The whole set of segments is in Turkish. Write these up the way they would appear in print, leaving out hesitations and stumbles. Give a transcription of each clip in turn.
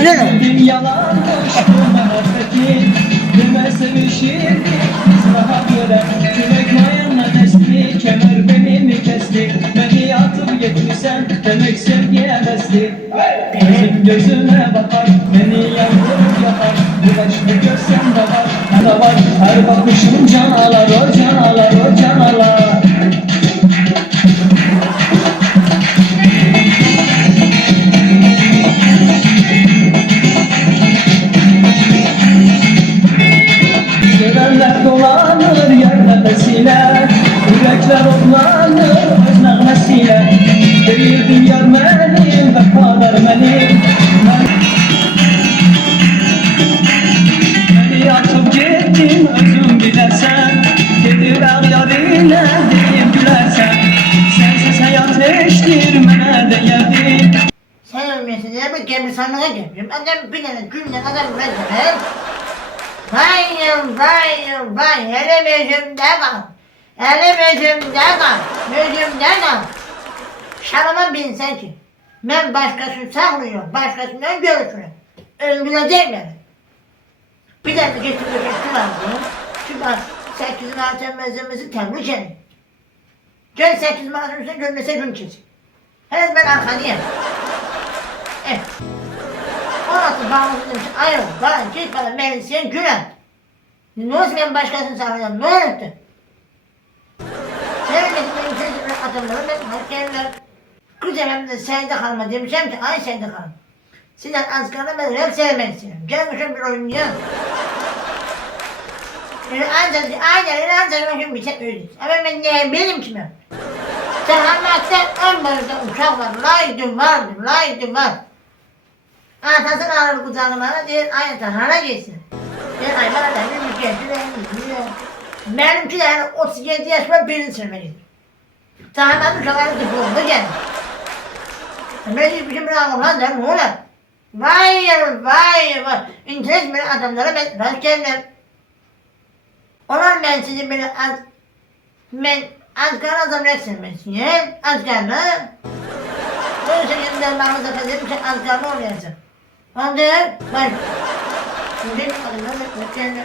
Sevdim yalanmış bu muhabbeti. Deme sevişirdik biz daha göre. Tülek mayanla desti, kemer beni mi kesti? Beni atıp gitmişsen demek sevgiye besti. Benim gözüme bakar, beni yandırıp yakar. Bu aşkı görsem de var, da var. Her bakışım can alar, o can alar, o can alar. Sevenler dolanır yer nefesiyle, yürekler otlanır öz nağmesiyle. Değildin yar benim, vefalar benim. Beni atıp gittin özüm bilersen, gelir ağyarıyla deyip gülersen. Sensiz hayat eştir mene değerdin. Sen ölmesin diye bir gemi sanmaya geldim. Adam bilene gülden adam bırakırım. Vay, hele gözümde kal. Hele gözümde kal. Gözümde kal. Şarama binsen ki, ben başkasını saklıyorum, başkasından görüşürüm. Öldürecek beni. Bir de bir getirmek lazım. Şu bak, 8 Mart'ın mezemesi tebrik edin. Gel 8 Mart'ın üstüne görmese gün kesin. Hele ben arkadayım. Evet. Orası bağımsız demiş, ayrıl, bana git bana Melisa'ya gülen. Ne olsun ben başkasını saklayacağım, ne öğretti? Sevmedim benim sözümün adımları, ben hakkıyla kızım de Seyde Hanım'a demişim ki, ay Seyde Hanım. Sizden az kalın ben hep sevmek istiyorum. Gelmişim bir oyun ya. Ancak bir şey öyle. Ama ben ne benim ki ben. Sehammaktan en başta uçak var, laydım var. Atasını alır kucağıma diyor, ay Tahran'a geçsin. Diyor, ay bana da bir mükemmel benimki de yani 37 yaşıma birini sürmeliydi. Tahran'ın uçakları diplomda geldi. Ben hiçbir şey bırakım lan derim, oğlum. Vay. İnteres böyle adamlara ben rast geldim. Onlar ben sizi böyle az kalın adam ressilmesin ya, az kalın. Onun için yanımdan bağımıza kaderim ki az kalın olmayacak. Ondan bak. Şimdi adımlar bekleyenler.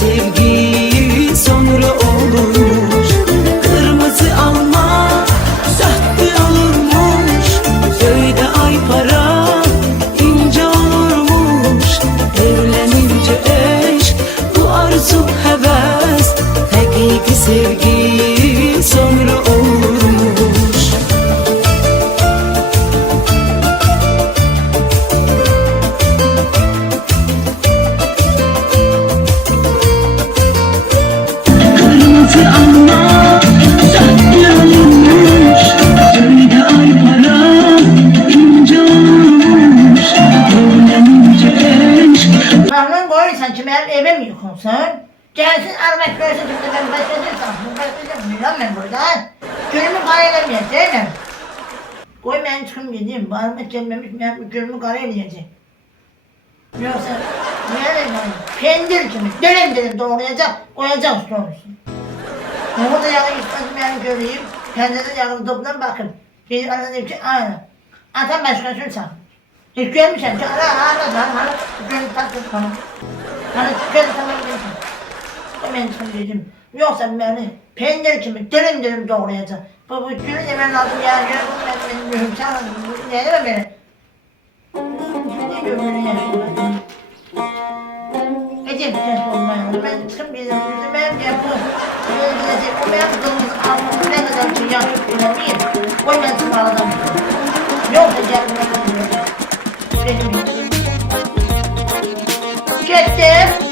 Sevgi sonra olurmuş. Kırmızı alma sahte olurmuş. Köyde ay para ince olurmuş. Evlenince eşk bu arzu heves. Hakiki sevgi sonra olurmuş. Ama sahte olurmuş, köyde ay para ince olurmuş, evlenince eşk. Rahman koyursan ki benim evim yıkılsın. Gelsin aramak görse şimdi ben başlasırsam, bu başlasırsam bilmem ben burada. Gülümü karaylamayacak değil mi? Koy ben çıkım gideyim, bağırmak gelmemiş ben gülümü karaylayacak. Yoksa nerede yani? Pendir gibi dönem doğrayacak, koyacak doğrusu. Onu da yağı gitmedim yani göreyim. Kendine yağını toplam bakın. Bir ana dedim ki aynen. Atam başkasını sakın. Hiç görmüşsün ki ara. Gönlü taktım bana. Hani gönlü tamam dedim. Ben çıkım dedim. Yoksa beni peynir gibi dönem doğrayacak. Bu gülü yemen lazım ya. Benim mühüm sağladım. Ne deme beni. Ne gömülü yaşıyor. Ece bir şey olmayalım. Ben çıkım dedim. Yüzümem yapım. O benim kızımız alması ne kadar ki yaşıyor değil. Koy ben sıvaladım. Yoksa gelmem. Getdim.